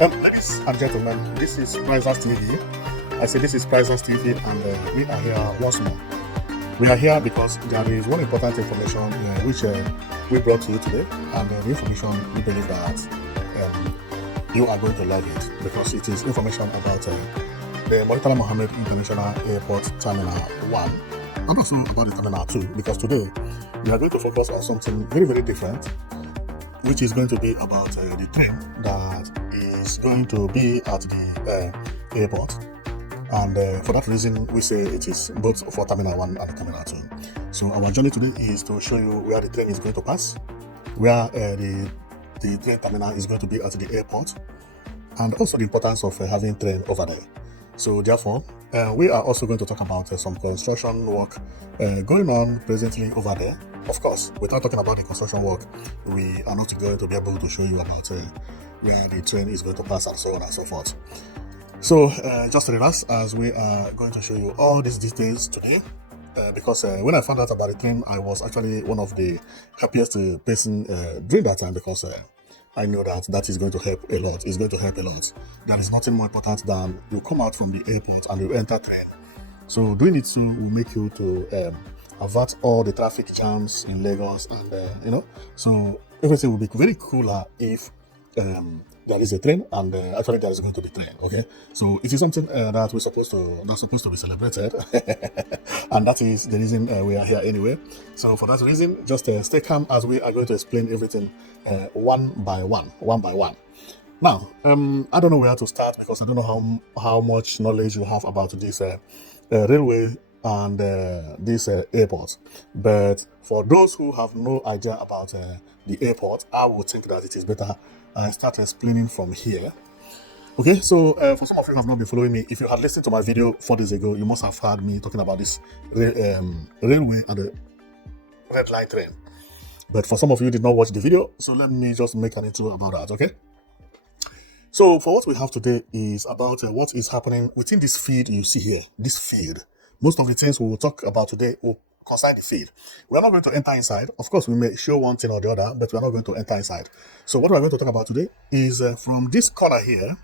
Ladies and gentlemen, this is Prizers TV. I say this is Prizers TV, and we are here once more. We are here because there is one important information which we brought to you today, and the information we believe that you are going to love it because it is information about the Murtala Muhammed International Airport Terminal 1 and also about the Terminal 2, because today we are going to focus on something very, very different, which is going to be about the train that is going to be at the airport. And for that reason, we say it is both for Terminal 1 and Terminal 2. So our journey today is to show you where the train is going to pass, where the train terminal is going to be at the airport, and also the importance of having train over there. So therefore, we are also going to talk about some construction work going on presently over there. Of course, without talking about the construction work, we are not going to be able to show you about where the train is going to pass and so on and so forth. So just relax as we are going to show you all these details today, because when I found out about the train, I was actually one of the happiest person during that time, because I know that is going to help a lot. It's going to help a lot. There is nothing more important than you come out from the airport and you enter train. So doing it soon will make you to avert all the traffic jams in Lagos, and so everything will be very cooler if there is a train, and actually there is going to be train. Okay, so it is something that's supposed to be celebrated, and that is the reason we are here anyway. So for that reason, just stay calm as we are going to explain everything one by one. Now, I don't know where to start because I don't know how much knowledge you have about this railway and this airport. But for those who have no idea about the airport, I would think that it is better I start explaining from here. Okay, so for some of you who have not been following me, if you had listened to my video 4 days ago, you must have heard me talking about this railway and the red line train. But for some of you who did not watch the video, so let me just make an intro about that. Okay. So for what we have today is about what is happening within this field you see here. This field. Most of the things we will talk about today will concern the field. We are not going to enter inside. Of course, we may show one thing or the other, but we are not going to enter inside. So what we are going to talk about today is from this corner here,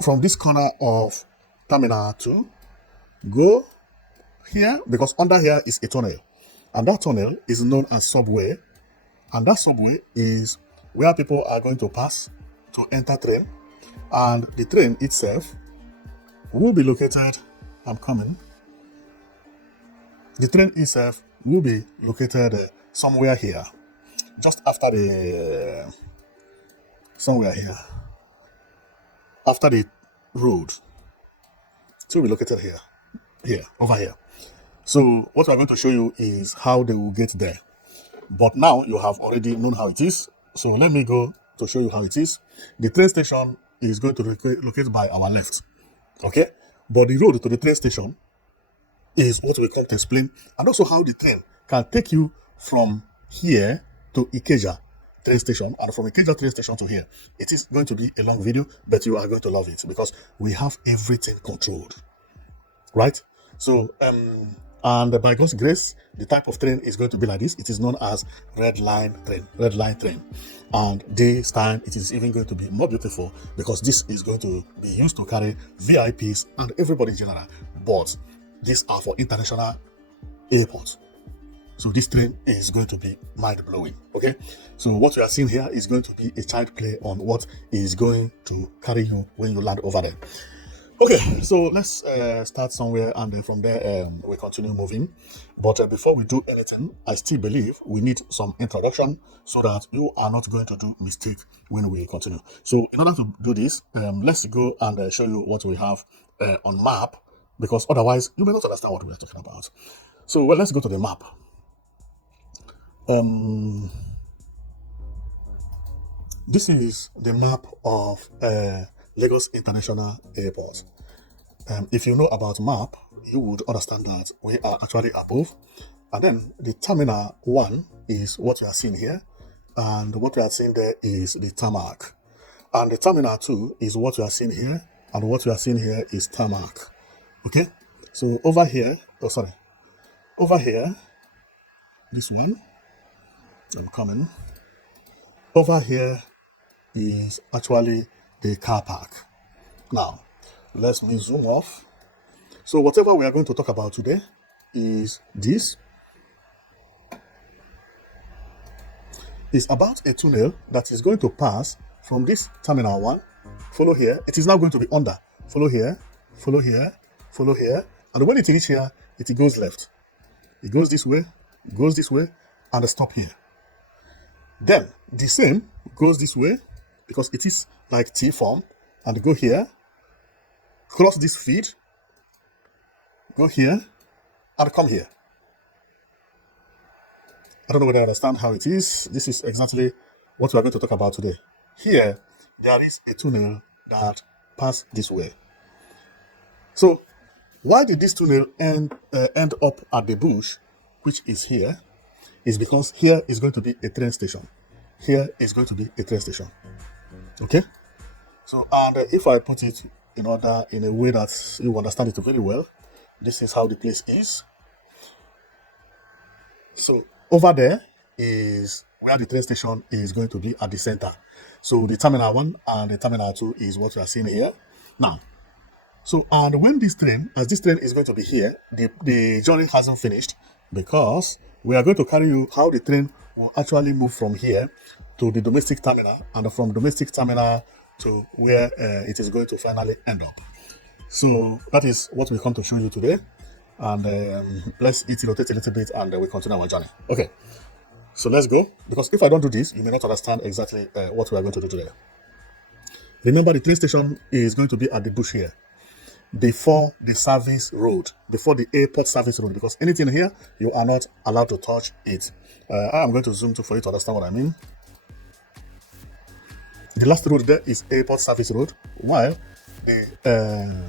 from this corner of Terminal 2, go here, because under here is a tunnel. And that tunnel is known as subway. And that subway is where people are going to pass to enter train. And the train itself will be located, I'm coming. The train itself will be located somewhere here, just after the, somewhere here, after the road. It will be located here, over here. So what we're going to show you is how they will get there. But now you have already known how it is. So let me go to show you how it is. The train station is going to locate by our left. Okay? But the road to the train station is what we come to explain, and also how the train can take you from here to Ikeja train station, and from Ikeja train station to here. It is going to be a long video, but you are going to love it because we have everything controlled, right? So and by God's grace, the type of train is going to be like this. It is known as red line train, and this time it is even going to be more beautiful because this is going to be used to carry VIPs and everybody in general, but these are for international airports. So this train is going to be mind-blowing. Okay, so what we are seeing here is going to be a child play on what is going to carry you when you land over there. Okay, so let's start somewhere, and from there we continue moving. But before we do anything, I still believe we need some introduction so that you are not going to do mistake when we continue. So in order to do this, let's go and show you what we have on map, because otherwise you may not understand what we are talking about. So let's go to the map. This is the map of Lagos International Airport. If you know about map, you would understand that we are actually above, and then the Terminal 1 is what you are seeing here, and what you are seeing there is the tarmac, and the Terminal 2 is what you are seeing here, and what you are seeing here is tarmac. Okay, so over here, over here, this one, I'm coming. Over here is actually the car park. Now, let me zoom off. So whatever we are going to talk about today is this. It's about a tunnel that is going to pass from this terminal 1. Follow here. It is now going to be under. Follow here, follow here, follow here. And when it reaches here, it goes left. It goes this way, and stop here. Then the same goes this way because it is like T form, and go here, cross this feed, go here, and come here. I don't know whether I understand how it is. This is exactly what we are going to talk about today. Here, there is a tunnel that passes this way. So, why did this tunnel end up at the bush, which is here? Is because here is going to be a train station. Here is going to be a train station. Okay? So, and if I put it in order in a way that you understand it very well, this is how the place is. So, over there is where the train station is going to be at the center. So, the terminal 1 and the terminal 2 is what we are seeing here. Now, so, and when this train is going to be here, the journey hasn't finished because we are going to carry you how the train will actually move from here to the domestic terminal and from domestic terminal to where it is going to finally end up. So, that is what we come to show you today. And let's rotate a little bit and we continue our journey. Okay, so let's go. Because if I don't do this, you may not understand exactly what we are going to do today. Remember, the train station is going to be at the bush here, before the service road, before the airport service road, because anything here, you are not allowed to touch it. I am going to zoom to for you to understand what I mean. The last road there is airport service road, while the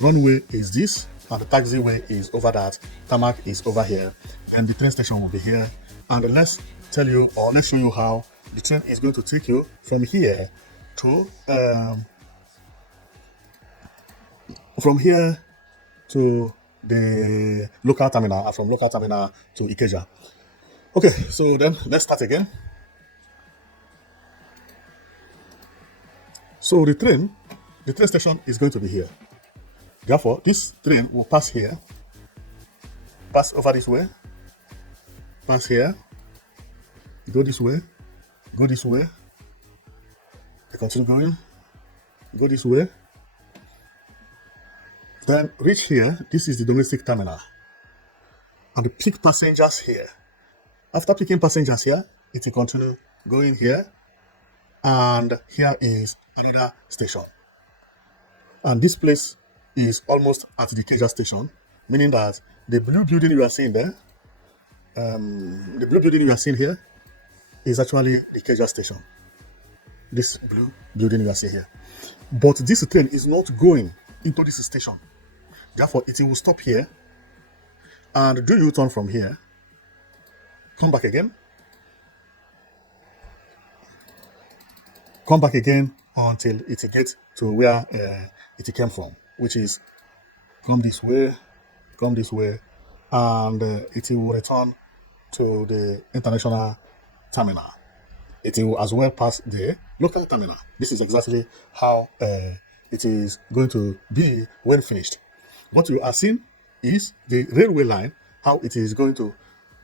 runway is this, and the taxiway is over that, tarmac is over here, and the train station will be here. And let's tell you, or let's show you how the train is going to take you from here to the local terminal, and from local terminal to Ikeja. Okay, so then let's start again. So the train station is going to be here. Therefore, this train will pass here, pass over this way, pass here, go this way, continue going, go this way, then reach here. This is the domestic terminal, and pick passengers here. After picking passengers here, it will continue going here, and here is another station. And this place is almost at the Ikeja station, meaning that the blue building you are seeing there, the blue building you are seeing here is actually the Ikeja station. This blue building you are seeing here. But this train is not going into this station. Therefore, it will stop here and do U-turn from here, come back again until it gets to where it came from, which is come this way, and it will return to the international terminal. It will as well pass the local terminal. This is exactly how it is going to be when finished. What you are seeing is the railway line, how it is going to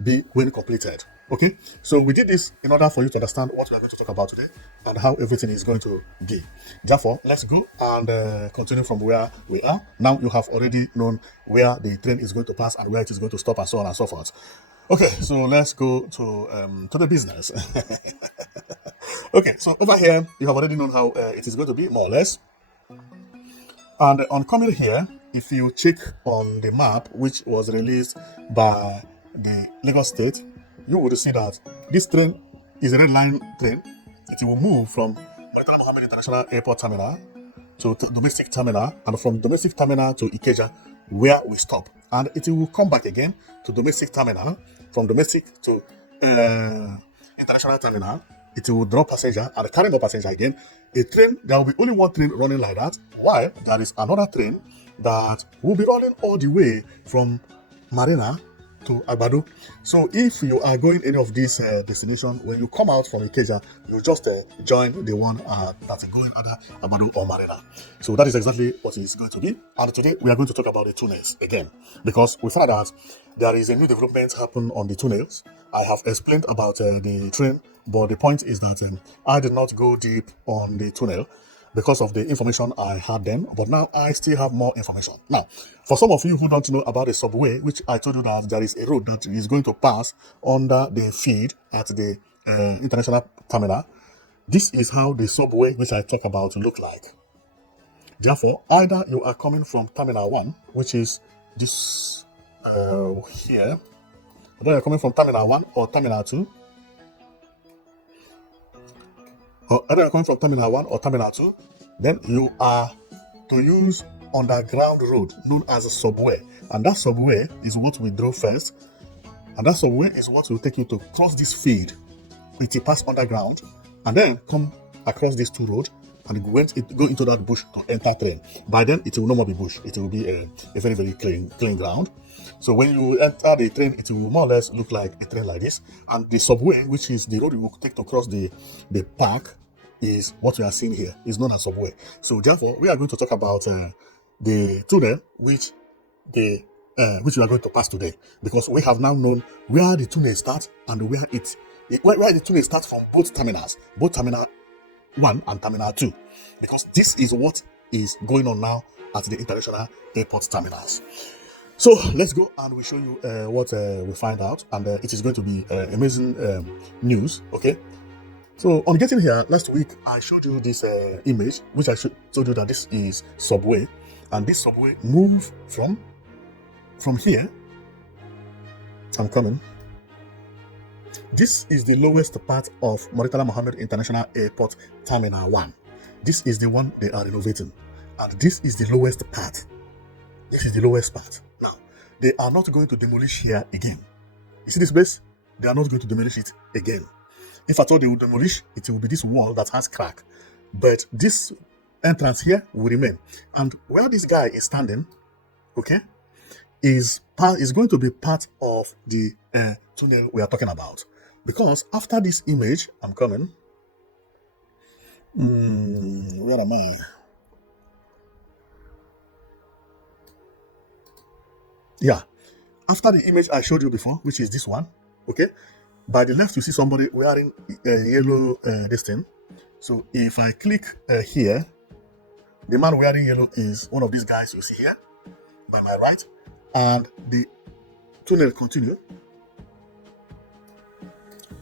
be when completed. Okay, so we did this in order for you to understand what we are going to talk about today and how everything is going to be. Therefore, let's go and continue from where we are. Now you have already known where the train is going to pass and where it is going to stop and so on and so forth. Okay, so let's go to the business. Okay, so over here, you have already known how it is going to be, more or less. And on coming here, if you check on the map, which was released by the Lagos State, you will see that this train is a red line train. It will move from Murtala Muhammed International Airport Terminal to domestic terminal, and from domestic terminal to Ikeja, where we stop. And it will come back again to domestic terminal, from domestic to international terminal. It will drop passenger and carry more passenger again. A train, there will be only one train running like that, while there is another train that will be running all the way from Marina to Agbado. So if you are going any of these destination, when you come out from Ikeja, you just join the one that's going either Agbado or Marina. So that is exactly what it's going to be. And today we are going to talk about the tunnels again, because we find out there is a new development happen on the tunnels. I have explained about the train, but the point is that I did not go deep on the tunnel because of the information I had then, but now I still have more information. Now, for some of you who don't know about the subway, which I told you that there is a road that is going to pass under the feed at the international terminal, this is how the subway, which I talk about, look like. Therefore, either you are coming from Terminal 1, which is this here, either you're coming from Terminal 1 or Terminal 2, or either you're coming from Terminal 1 or Terminal 2, then you are to use underground road known as a subway. And that subway is what we draw first. And that subway is what will take you to cross this field. It will pass underground and then come across these two roads and go into that bush to enter train. By then, it will no more be bush. It will be a very, very clean ground. So when you enter the train, it will more or less look like a train like this. And the subway, which is the road you will take to cross the park, is what we are seeing here. Is known as subway. So therefore, we are going to talk about the tunnel which we are going to pass today, because we have now known where the tunnel starts and where the tunnel starts from both terminals, both Terminal 1 and Terminal 2, because this is what is going on now at the international airport terminals. So let's go and we'll show you what we find out, and it is going to be amazing news. Okay. So on getting here last week, I showed you this image, which I told you that this is subway, and this subway move from here. I'm coming. This is the lowest part of Murtala Muhammed International Airport Terminal 1. This is the one they are renovating, and this is the lowest part. This is the lowest part. Now, they are not going to demolish here again. You see this base? They are not going to demolish it again. If at all they will demolish, it will be this wall that has crack. But this entrance here will remain. And where this guy is standing, okay, is going to be part of the tunnel we are talking about. Because after this image, I'm coming. Where am I? Yeah. After the image I showed you before, which is this one, okay? By the left, you see somebody wearing a yellow this thing. So if I click here, the man wearing yellow is one of these guys you see here by my right, and the tunnel continue,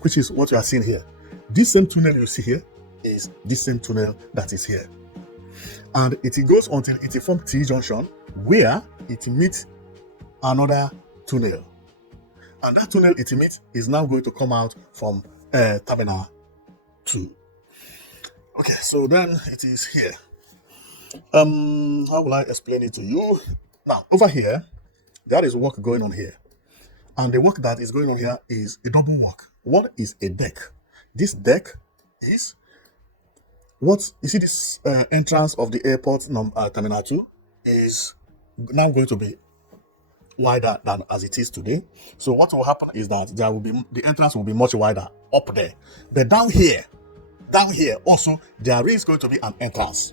which is what you are seeing here. This same tunnel you see here is this same tunnel that is here, and it goes until it forms T junction, where it meets another tunnel. And that tunnel it meets is now going to come out from Terminal 2. Okay, so then it is here. How will I explain it to you? Now, over here, there is work going on here. And the work that is going on here is a double work. What is a deck? This deck is what you see. This entrance of the airport Terminal 2 is now going to be wider than as it is today. So what will happen is that the entrance will be much wider up there. But down here also there is going to be an entrance.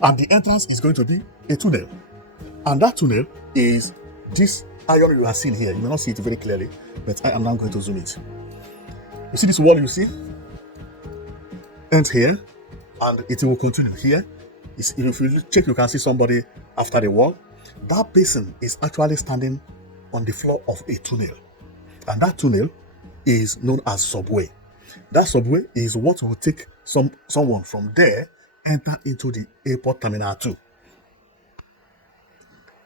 And the entrance is going to be a tunnel. And that tunnel is this iron you are seeing here. You may not see it very clearly, but I am now going to zoom it. You see this wall you see? Ends here, and it will continue here. If you check, you can see somebody after the wall. That person is actually standing on the floor of a tunnel. And that tunnel is known as subway. That subway is what will take someone from there enter into the airport Terminal 2.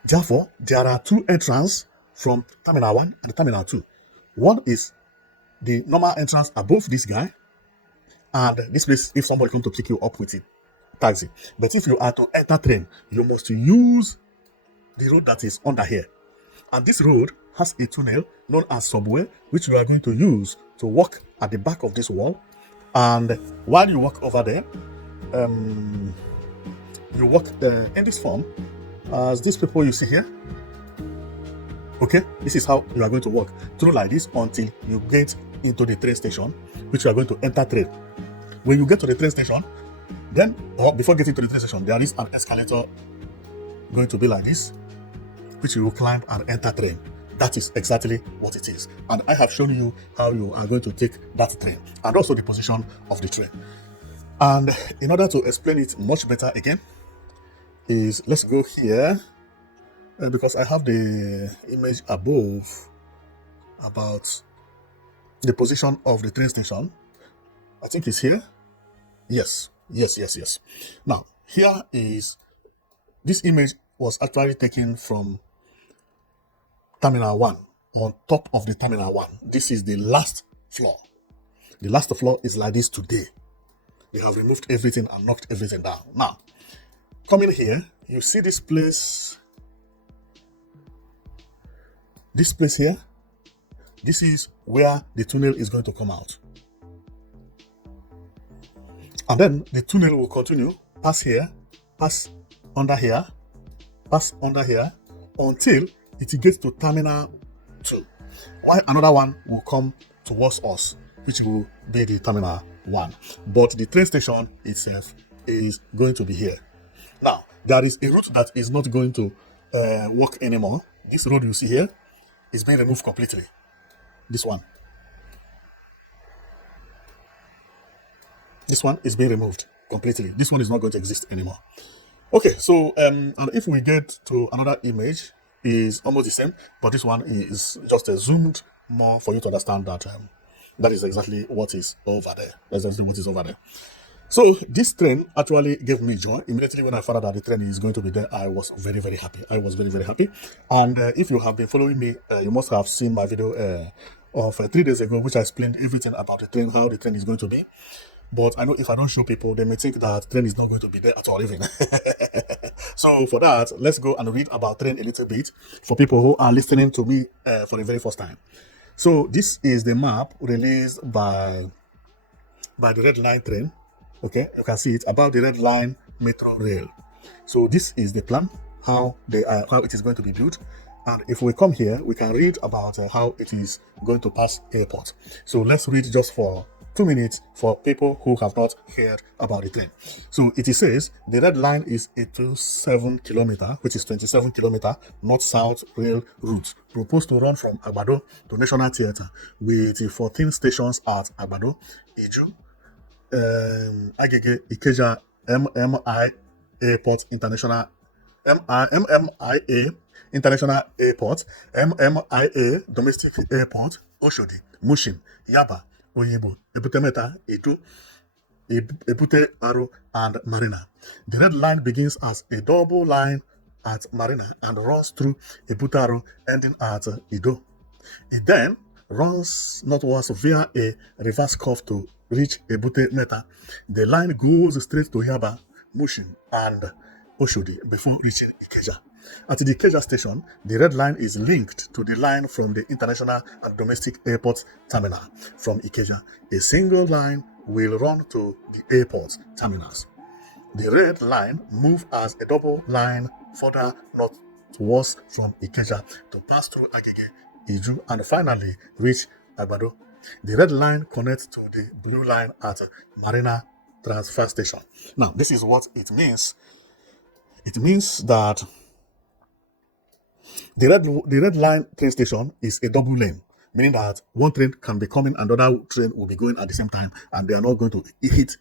Therefore, there are two entrances from Terminal 1 and Terminal 2. One is the normal entrance above this guy, and this place, if somebody comes to pick you up with a taxi. But if you are to enter train, you must use the road that is under here. And this road has a tunnel known as subway, which you are going to use to walk at the back of this wall. And while you walk over there, you walk in this form as these people you see here. Okay, this is how you are going to walk through like this until you get into the train station, which you are going to enter train. When you get to the train station, then, or before getting to the train station, there is an escalator going to be like this, which you will climb and enter train. That is exactly what it is. And I have shown you how you are going to take that train and also the position of the train. And in order to explain it much better again, let's go here because I have the image above about the position of the train station. I think it's here. Yes. Now, here is, this image was actually taken from Terminal 1, on top of the Terminal 1. This is the last floor. The last floor is like this today. They have removed everything and knocked everything down. Now, coming here, you see this place. This place here, this is where the tunnel is going to come out. And then the tunnel will continue, pass here, pass under here, until it gets to Terminal 2. While another one will come towards us, which will be the Terminal 1. But the train station itself is going to be here. Now, there is a route that is not going to work anymore. This road you see here is being removed completely. This one is being removed completely. This one is not going to exist anymore. Okay, so and if we get to another image, is almost the same, but this one is just zoomed more for you to understand that that is exactly what is over there. So this train actually gave me joy. Immediately when I found out that the train is going to be there, I was very, very happy. Very happy. And if you have been following me, you must have seen my video of 3 days ago, which I explained everything about the train, how the train is going to be. But I know if I don't show people, they may think that train is not going to be there at all even. So for that, let's go and read about train a little bit for people who are listening to me for the very first time. So this is the map released by the Red Line train. Okay, you can see it about the Red Line metro rail. So this is the plan, how it is going to be built. And if we come here, we can read about how it is going to pass airport. So let's read just for 2 minutes for people who have not heard about the train. So it says the Red Line is a 27 kilometer, which is 27 kilometer north-south rail route proposed to run from Agbado to National Theatre with 14 stations at Agbado, Iju, Agege, Ikeja, MMI Airport International, MMIA International Airport, MMIA Domestic Airport, Oshodi, Mushin, Yaba, Oyibo, Ebute Meta, Edo, Ebute Aro, and Marina. The Red Line begins as a double line at Marina and runs through Ebute Aro, ending at Edo. It then runs northwards via a reverse curve to reach Ebute Meta. The line goes straight to Yaba, Mushin, and Oshodi before reaching Ikeja. At the Ikeja station, the Red Line is linked to the line from the international and domestic airport terminal. From Ikeja, a single line will run to the airport terminals. The Red Line moves as a double line further northwards from Ikeja to pass through Agege, Iju, and finally reach Agbado. The Red Line connects to the Blue Line at Marina Transfer Station. Now, this is what it means. It means that the Red Line train station is a double lane, meaning that one train can be coming and another train will be going at the same time, and they are not going to hit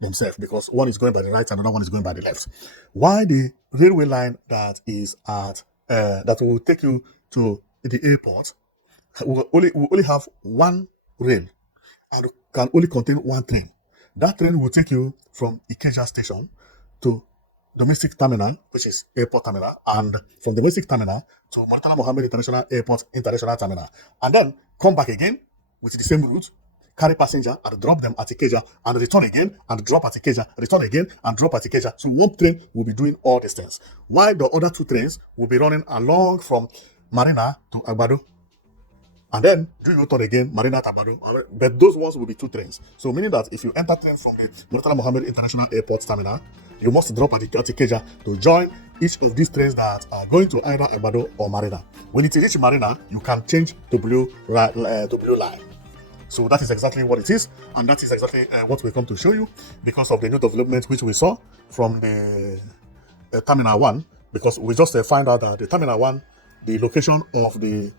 themselves because one is going by the right and another one is going by the left. While the railway line that is at that will take you to the airport will only have one rail and can only contain one train. That train will take you from Ikeja station to domestic terminal, which is airport terminal, and from domestic terminal to Murtala Muhammed International Airport International Terminal, and then come back again with the same route, carry passenger and drop them at Ikeja, and return again and drop at Ikeja, return again and drop at Ikeja. So one train will be doing all these things, while the other two trains will be running along from Marina to Agbado. And then do U-turn again, Marina Tabado. But those ones will be 2 trains. So meaning that if you enter train from the Murtala Muhammed International Airport terminal, you must drop at the Ikeja to join each of these trains that are going to either Agbado or Marina. When it reaches Marina, you can change to blue line. So that is exactly what it is, and that is exactly what we come to show you because of the new development which we saw from the Terminal 1, because we just find out that the Terminal 1, the location of the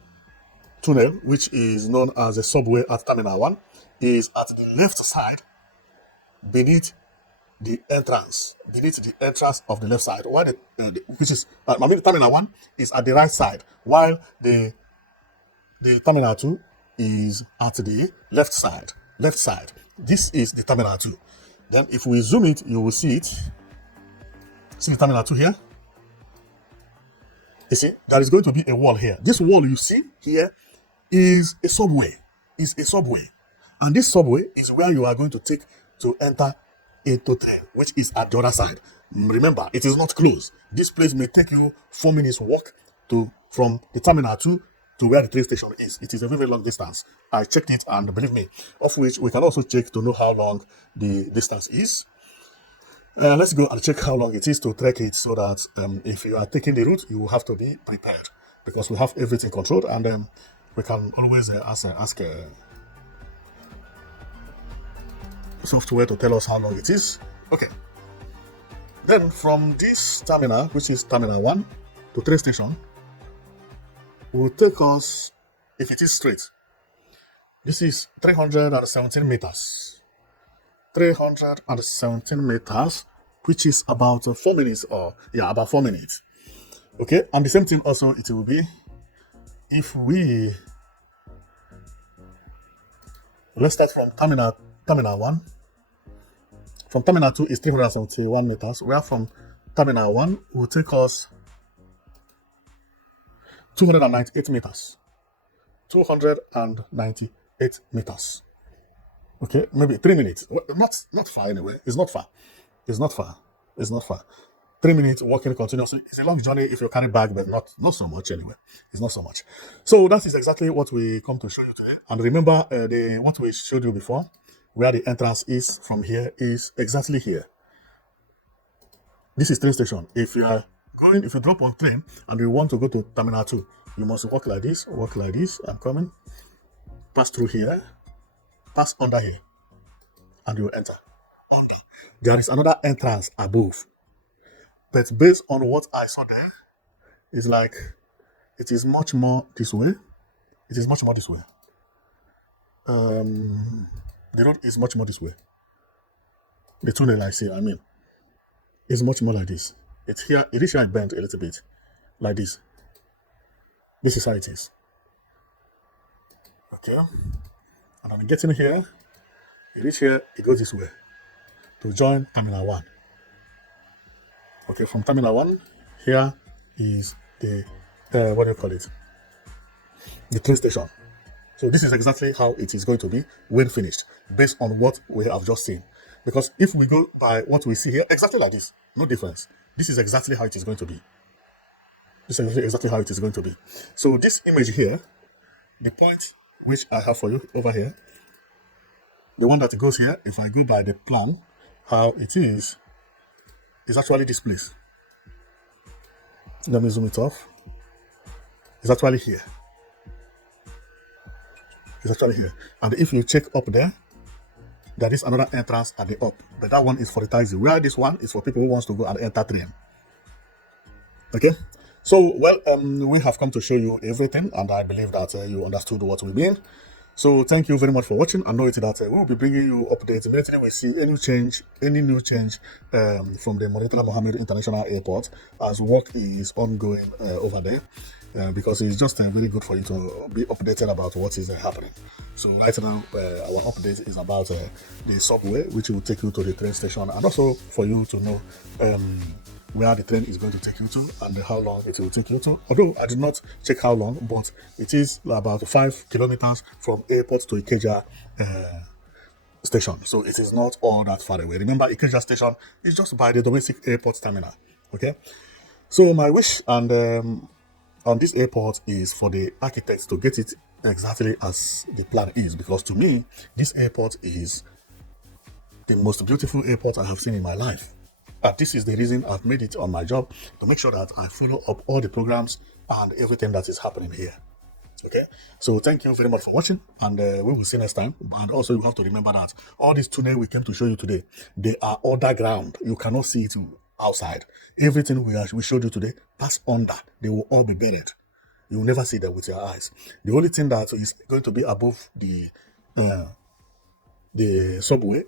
tunnel, which is known as a subway at Terminal 1, is at the left side beneath the entrance of the left side, while which is Terminal 1 is at the right side, while the Terminal 2 is at the left side. This is the Terminal 2. Then if we zoom it, you will see it. See the Terminal 2 here? You see, there is going to be a wall here. This wall you see here is a subway. And this subway is where you are going to take to enter into train, which is at the other side. Remember, it is not close. This place may take you 4 minutes walk from the Terminal 2 to where the train station is. It is a very, very long distance. I checked it, and believe me, of which we can also check to know how long the distance is. Let's go and check how long it is to trek it, so that if you are taking the route, you will have to be prepared, because we have everything controlled, and we can always ask software to tell us how long it is. Okay. Then from this terminal, which is Terminal 1 to train station, will take us, if it is straight, this is 317 meters. 317 meters, which is about 4 minutes, about 4 minutes. Okay, and the same thing also it will be if we, let's start from Terminal 1. From Terminal 2 is 371 meters, where from Terminal 1 will take us 298 meters. 298 meters. Okay, maybe 3 minutes. Not far anyway. It's not far. 3 minutes walking continuously. It's a long journey if you carry bag, but not so much anyway. It's not so much. So that is exactly what we come to show you today. And remember, what we showed you before, where the entrance is from here, is exactly here. This is train station. If you drop on train and you want to go to Terminal 2, you must walk like this. I'm coming. Pass through here. Pass under here. And you enter. Under. There is another entrance above. But based on what I saw there, it's like it is much more this way. The road is much more this way. The tunnel is much more like this. It is here bent a little bit, like this. This is how it is. Okay. And I'm getting here. It is here, it goes this way to join Terminal 1. Okay, from Terminal 1, here is the, what do you call it? The train station. So this is exactly how it is going to be when finished, based on what we have just seen. Because if we go by what we see here, exactly like this, no difference. This is exactly how it is going to be. So this image here, the point which I have for you over here, the one that goes here, if I go by the plan, how it is actually this place. Let me zoom it off. It's actually here. And if you check up there is another entrance at the up. But that one is for the taxi, where this one is for people who wants to go and enter train. Okay? So, we have come to show you everything, and I believe that you understood what we mean. So, thank you very much for watching. I know it that we will be bringing you updates immediately we see any new change from the Murtala Muhammed International Airport, as work is ongoing over there. Because it's just very good for you to be updated about what is happening. So right now, our update is about the subway, which will take you to the train station, and also for you to know where the train is going to take you to and how long it will take you to. Although I did not check how long, but it is about 5 kilometers from airport to Ikeja station. So it is not all that far away. Remember, Ikeja station is just by the domestic airport terminal. Okay. So my wish and on this airport is for the architects to get it exactly as the plan is, because to me, this airport is the most beautiful airport I have seen in my life. And this is the reason I've made it on my job, to make sure that I follow up all the programs and everything that is happening here. Okay, so thank you very much for watching, and we will see you next time. And also, you have to remember that all these tunnel we came to show you today, they are underground. You cannot see it outside. Everything we showed you today, pass under. They will all be buried. You will never see them with your eyes. The only thing that is going to be above the subway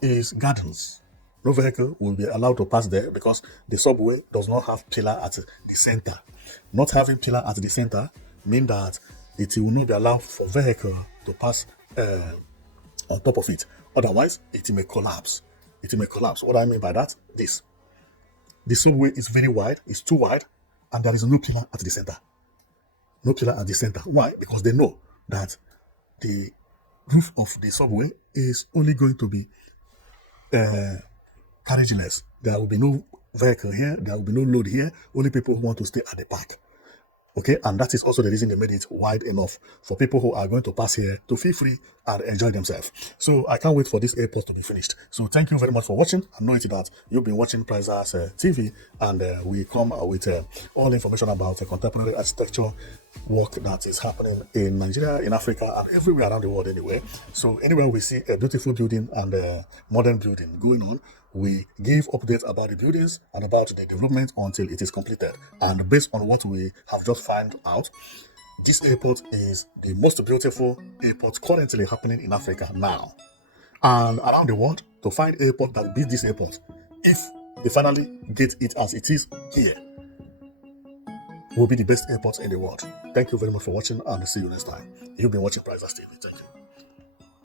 is gardens. No vehicle will be allowed to pass there, because the subway does not have pillar at the center. Not having pillar at the center means that it will not be allowed for vehicle to pass on top of it. Otherwise, it may collapse. It may collapse. What I mean by that, this. The subway is very wide, it's too wide, and there is no pillar at the center. No pillar at the center. Why? Because they know that the roof of the subway is only going to be carriageless. There will be no vehicle here, there will be no load here, only people who want to stay at the park. Okay, and that is also the reason they made it wide enough for people who are going to pass here to feel free and enjoy themselves. So I can't wait for this airport to be finished. So thank you very much for watching. I know it that you've been watching Prizers TV, and we come with all information about the contemporary architecture work that is happening in Nigeria, in Africa, and everywhere around the world anyway. So anywhere we see a beautiful building and a modern building going on, we give updates about the buildings and about the development until it is completed. And based on what we have just found out, this airport is the most beautiful airport currently happening in Africa now. And around the world, to find airport that beats this airport, if they finally get it as it is here, will be the best airport in the world. Thank you very much for watching, and see you next time. You've been watching Prizers TV.